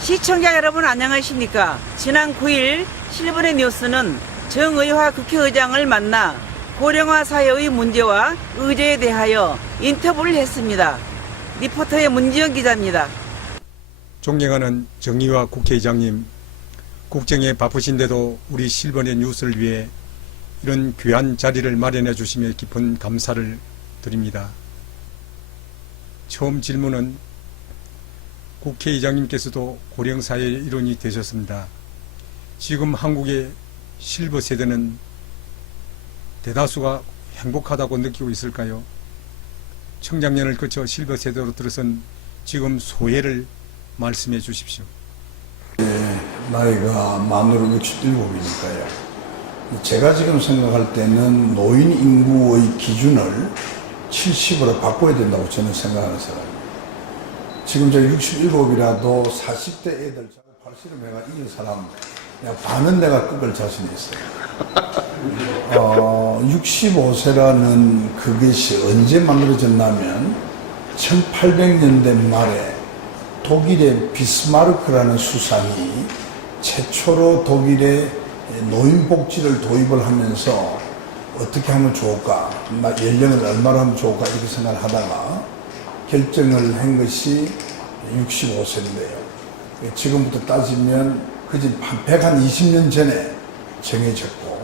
시청자 여러분 안녕하십니까? 지난 9일 실버의 뉴스는 정의화 국회의장을 만나 고령화 사회의 문제와 의제에 대하여 인터뷰를 했습니다. 리포터의 문지영 기자입니다. 존경하는 정의화 국회의장님, 국정에 바쁘신데도 우리 실버의 뉴스를 위해 이런 귀한 자리를 마련해 주시며 깊은 감사를 드립니다. 처음 질문은 국회의장님께서도 고령사회의 일원이 되셨습니다. 지금 한국의 실버 세대는 대다수가 행복하다고 느끼고 있을까요? 청장년을 거쳐 실버 세대로 들어선 지금 소회를 말씀해 주십시오. 나이가 만으로 67이니까요. 제가 지금 생각할 때는 노인 인구의 기준을 70으로 바꿔야 된다고 저는 생각하는 사람이에요. 지금 저 67이라도 40대 애들 자꾸 팔씨름 해가 이긴 사람, 내가 반은 내가 꺾을 자신이 있어요. 65세라는 그것이 언제 만들어졌냐면 1800년대 말에 독일의 비스마르크라는 수상이 최초로 독일에 노인복지를 도입을 하면서 어떻게 하면 좋을까, 연령을 얼마나 하면 좋을까 이렇게 생각을 하다가 결정을 한 것이 65세인데요. 지금부터 따지면 그지 한 120년 전에 정해졌고,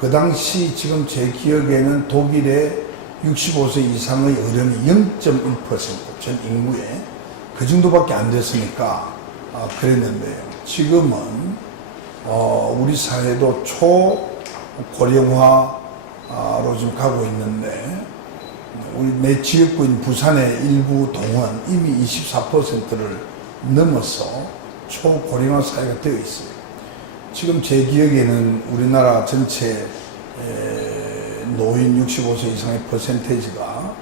그 당시 지금 제 기억에는 독일의 65세 이상의 어른이 0.1% 전 인구에 그 정도밖에 안 됐으니까 그랬는데요. 지금은 우리 사회도 초고령화로 좀 가고 있는데, 우리 내 지역구인 부산의 일부 동은 이미 24%를 넘어서 초고령화 사회가 되어 있어요. 지금 제 기억에는 우리나라 전체 노인 65세 이상의 퍼센테이지가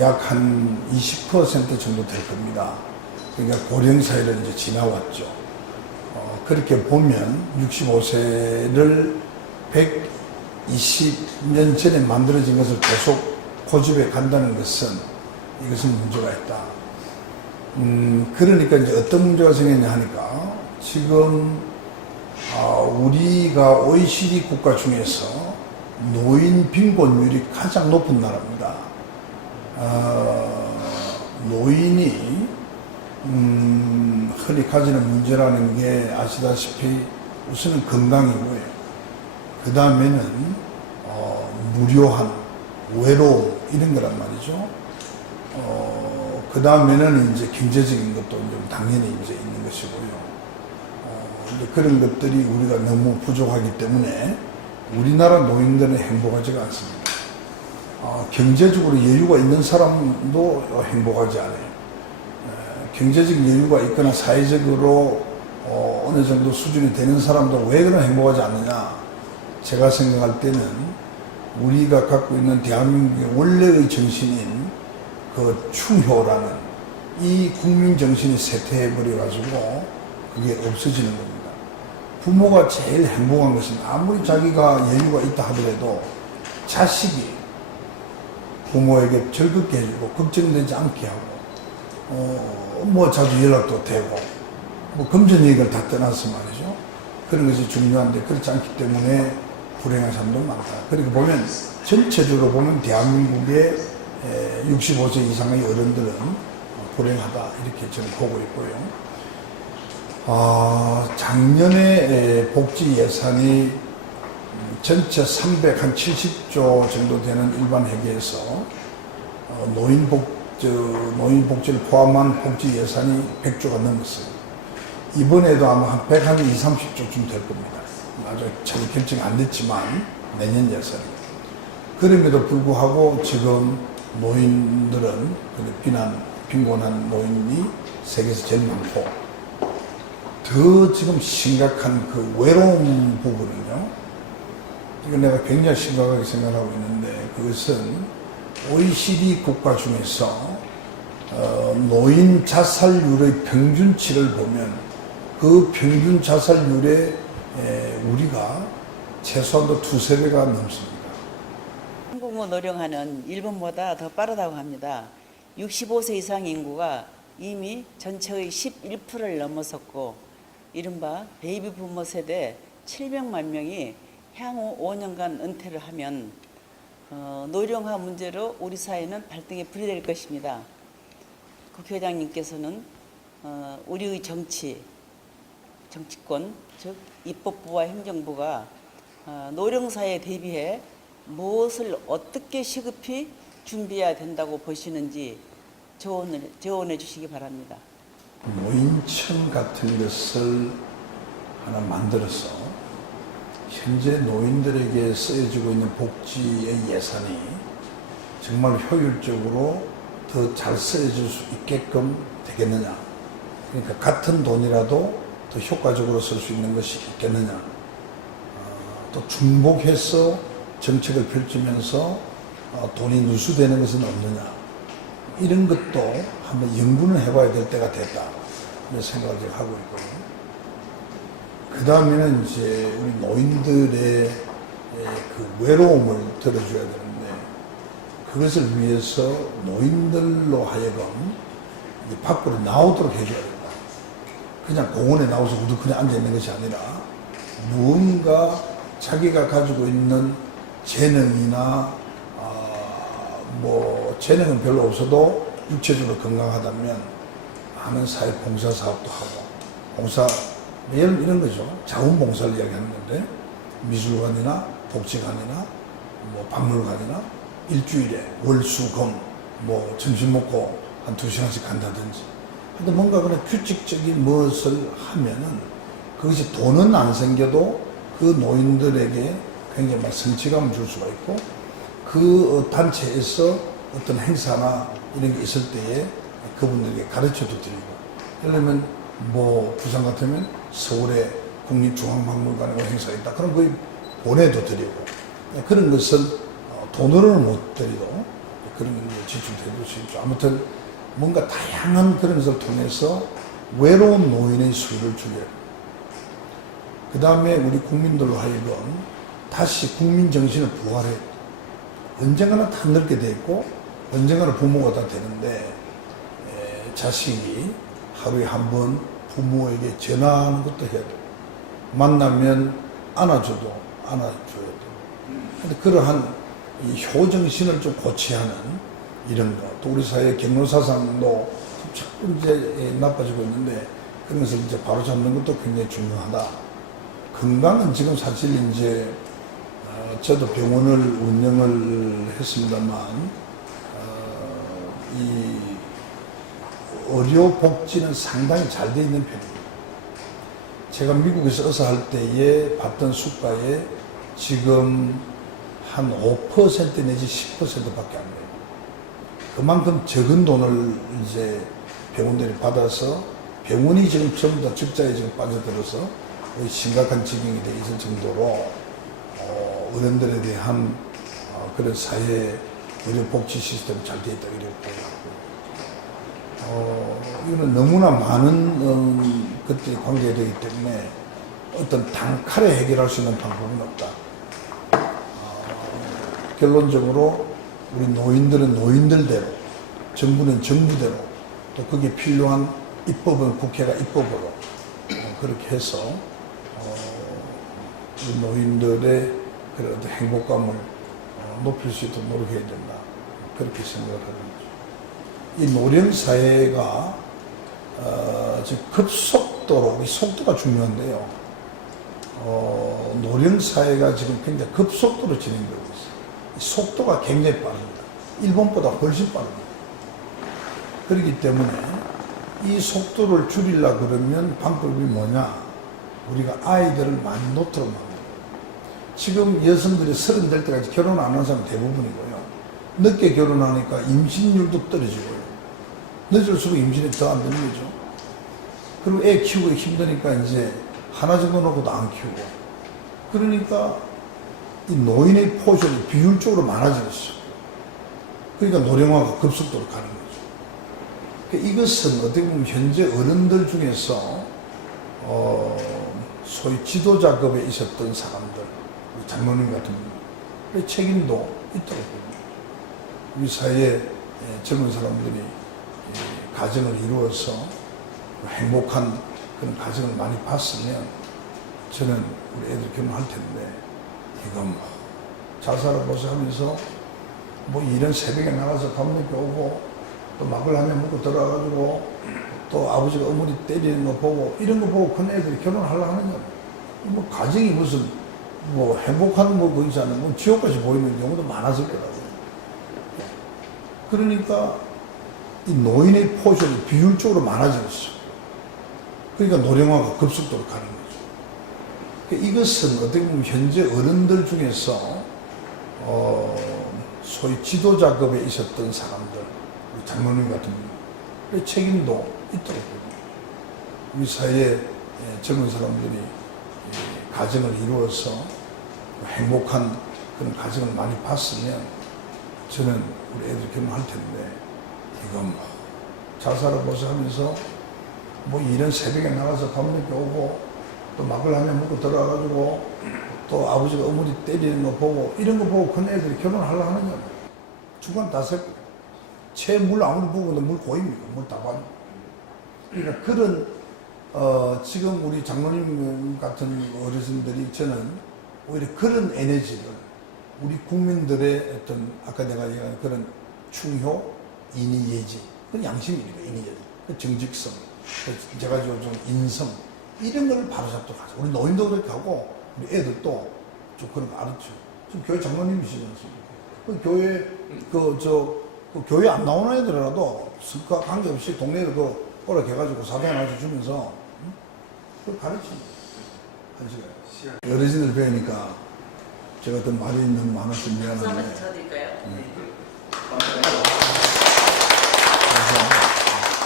약 한 20% 정도 될 겁니다. 그러니까 고령사회를 이제 지나왔죠. 그렇게 보면 65세를 120년 전에 만들어진 것을 계속 고집해 간다는 것은 이것은 문제가 있다. 그러니까 이제 어떤 문제가 생겼냐 하니까, 지금 우리가 OECD 국가 중에서 노인 빈곤율이 가장 높은 나라입니다. 노인이 흔히 가지는 문제라는 게 아시다시피 우선은 건강이고요. 그 다음에는 무료한 외로움 이런 거란 말이죠. 그 다음에는 이제 경제적인 것도 좀 당연히 이제 있는 것이고요. 그런 것들이 우리가 너무 부족하기 때문에 우리나라 노인들은 행복하지가 않습니다. 경제적으로 여유가 있는 사람도 행복하지 않아요. 경제적 여유가 있거나 사회적으로 어느 정도 수준이 되는 사람도 왜 그런 행복하지 않느냐? 제가 생각할 때는 우리가 갖고 있는 대한민국의 원래의 정신인 그 충효라는 이 국민 정신이 쇠퇴해버려가지고 그게 없어지는 겁니다. 부모가 제일 행복한 것은 아무리 자기가 여유가 있다 하더라도 자식이 부모에게 즐겁게 해주고 걱정되지 않게 하고 뭐 자주 연락도 되고 뭐 금전 얘기를 다 떠나서 말이죠. 그런 것이 중요한데 그렇지 않기 때문에 불행한 사람도 많다. 그렇게 보면 전체적으로 보면 대한민국의 65세 이상의 어른들은 불행하다 이렇게 저는 보고 있고요. 작년에 복지 예산이 전체 370조 정도 되는 일반 회계에서 노인복지를 포함한 복지 예산이 100조가 넘었어요. 이번에도 아마 한 120, 30조쯤 될 겁니다. 아직 차기 결정이 안 됐지만 내년 예산이. 그럼에도 불구하고 지금 노인들은 빈곤한 노인이 세계에서 제일 많고, 더 지금 심각한 그 외로움 부분은요, 이건 내가 굉장히 심각하게 생각하고 있는데, 그것은 OECD 국가 중에서 노인 자살률의 평균치를 보면 그 평균 자살률에 우리가 최소한도 2~3배가 넘습니다. 인구 노령화는 일본보다 더 빠르다고 합니다. 65세 이상 인구가 이미 전체의 11%를 넘어섰고 이른바 베이비 부모 세대 700만 명이 향후 5년간 은퇴를 하면 노령화 문제로 우리 사회는 발등에 불이 될 것입니다. 국회의장님께서는 우리의 정치권, 즉 입법부와 행정부가 노령사에 대비해 무엇을 어떻게 시급히 준비해야 된다고 보시는지 조언해 주시기 바랍니다. 노인청 같은 것을 하나 만들어서 현재 노인들에게 쓰여지고 있는 복지의 예산이 정말 효율적으로 더 잘 쓰여질 수 있게끔 되겠느냐. 그러니까 같은 돈이라도 더 효과적으로 쓸 수 있는 것이 있겠느냐. 또 중복해서 정책을 펼치면서 돈이 누수되는 것은 없느냐. 이런 것도 한번 연구는 해봐야 될 때가 됐다. 이런 생각을 하고 있거든요. 그 다음에는 이제 우리 노인들의 그 외로움을 들어줘야 되는데 그것을 위해서 노인들로 하여금 밖으로 나오도록 해줘야 된다. 그냥 공원에 나와서 우두커니 앉아있는 것이 아니라 무언가 자기가 가지고 있는 재능이나 뭐 재능은 별로 없어도 육체적으로 건강하다면 많은 사회 봉사 사업도 하고 봉사 이런 거죠. 자원봉사를 이야기하는 건데 미술관이나 복지관이나 뭐 박물관이나 일주일에 월수금 뭐 점심 먹고 한 2시간씩 간다든지 하여튼 뭔가 그런 규칙적인 무엇을 하면은 그것이 돈은 안 생겨도 그 노인들에게 굉장히 막 성취감을 줄 수가 있고 그 단체에서 어떤 행사나 이런 게 있을 때에 그분들에게 가르쳐도 드리고 예를 들면 뭐 부산 같으면 서울에 국립중앙박물관에 행사가 있다. 그럼 거의 보내도 드리고 그런 것을 돈으로는 못 드리도 그런 지출도 수 있죠. 아무튼 뭔가 다양한 그런 것을 통해서 외로운 노인의 수를 줄여요. 그 다음에 우리 국민들로 하여금 다시 국민 정신을 부활해. 언젠가는 다 늙게 돼 있고 언젠가는 부모가 다 되는데 자식이 하루에 한 번 부모에게 전화하는 것도 해야 돼. 만나면 안아줘도 안아줘야 돼. 근데 그러한 이 효정신을 좀 고쳐야 하는 이런 거. 또 우리 사회의 경로사상도 자꾸 이제 나빠지고 있는데 그런 것을 이제 바로 잡는 것도 굉장히 중요하다. 건강은 지금 사실 이제 저도 병원을 운영을 했습니다만 이 의료복지는 상당히 잘 돼 있는 편입니다. 제가 미국에서 의사할 때에 받던 수가에 지금 한 5% 내지 10%밖에 안 돼요. 그만큼 적은 돈을 이제 병원들이 받아서 병원이 지금 전부 다 적자에 지금 빠져들어서 거의 심각한 지경이 돼 있을 정도로 어른들에 대한 그런 사회 의료복지 시스템이 잘 돼 있다 이렇게 보고 이거는 너무나 많은 것들이 관계되기 때문에 어떤 단칼에 해결할 수 있는 방법은 없다. 결론적으로 우리 노인들은 노인들대로, 정부는 정부대로, 또 거기에 필요한 입법은 국회가 입법으로 그렇게 해서 우리 노인들의 그런 어떤 행복감을 높일 수 있도록 노력해야 된다. 그렇게 생각을 하고 있죠. 이 노령 사회가 지금 급속도로, 이 속도가 중요한데요. 노령 사회가 지금 굉장히 급속도로 진행되고 있어요. 속도가 굉장히 빠릅니다. 일본보다 훨씬 빠릅니다. 그렇기 때문에 이 속도를 줄이려고 그러면 방법이 뭐냐? 우리가 아이들을 많이 놓도록 합니다. 지금 여성들이 30 될 때까지 결혼 안 하는 사람은 대부분이고요. 늦게 결혼하니까 임신율도 떨어지고요. 늦을수록 임신이 더 안 되는 거죠. 그리고 애 키우기 힘드니까 이제 하나 정도 놓고도 안 키우고. 그러니까 이 노인의 포션이 비율적으로 많아졌어. 그러니까 노령화가 급속도로 가는 거죠. 그러니까 이것은 어떻게 보면 현재 어른들 중에서 소위 지도자급에 있었던 사람들, 장로님 같은 분, 그 책임도 있더라고요. 우리 사회에 젊은 사람들이 가정을 이루어서 행복한 그런 가정을 많이 봤으면 저는 우리 애들 결혼할 텐데 이건 잘 살아보자 하면서 뭐 이런 새벽에 나가서 밤늦게 오고 또 막을 하면 먹고 들어와가지고 또 아버지가 어머니 때리는 거 보고 이런 거 보고 큰 애들이 결혼하려고 하는 건 뭐 가정이 무슨 뭐 행복한 뭐 거기지 않은 뭐 지옥까지 보이는 경우도 많아질 거라고요. 그러니까 이 노인의 포션이 비율적으로 많아졌어. 그러니까 노령화가 급속도로 가는 거죠. 그러니까 이것은 어떻게 보면 현재 어른들 중에서 소위 지도자급에 있었던 사람들, 우리 장로님 같은 그 책임도 있더라고요. 우리 사회에 젊은 사람들이 가정을 이루어서 행복한 그런 가정을 많이 봤으면 저는 우리 애들 결혼할 텐데 이건 잘 살아보자 하면서 뭐 이런 새벽에 나가서 밤늦게 오고 또 막을 하면 먹고 들어와가지고 또 아버지가 어머니 때리는 거 보고 이런 거 보고 큰 애들이 결혼하려고 하는 건 주관 다 샜고 채물 아무리 부어도 물 고입니까? 물 다 빠져. 그러니까 그런 지금 우리 장로님 같은 어르신들이 저는 오히려 그런 에너지를 우리 국민들의 어떤 아까 내가 얘기한 그런 충효, 인의 예지, 그 양심이니까 인의 예지, 그 정직성, 그 제가 좀 인성 이런 거를 바로잡도록 하자. 우리 노인도 그렇게 하고 우리 애들도 좀 그런 거 알았죠. 지금 교회 장로님이시지 않습니까? 그 교회 그 교회 안 나오는 애들이라도 성과 관계없이 동네에서 그 오락해가지고 사회 하나씩 주면서 그걸 가르치는 거예요. 어르신들 배우니까 제가 어떤 말이 너무 많아서 미안한데. 쳐드릴까요?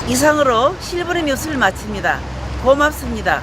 이상으로 실버의 뉴스를 마칩니다. 고맙습니다.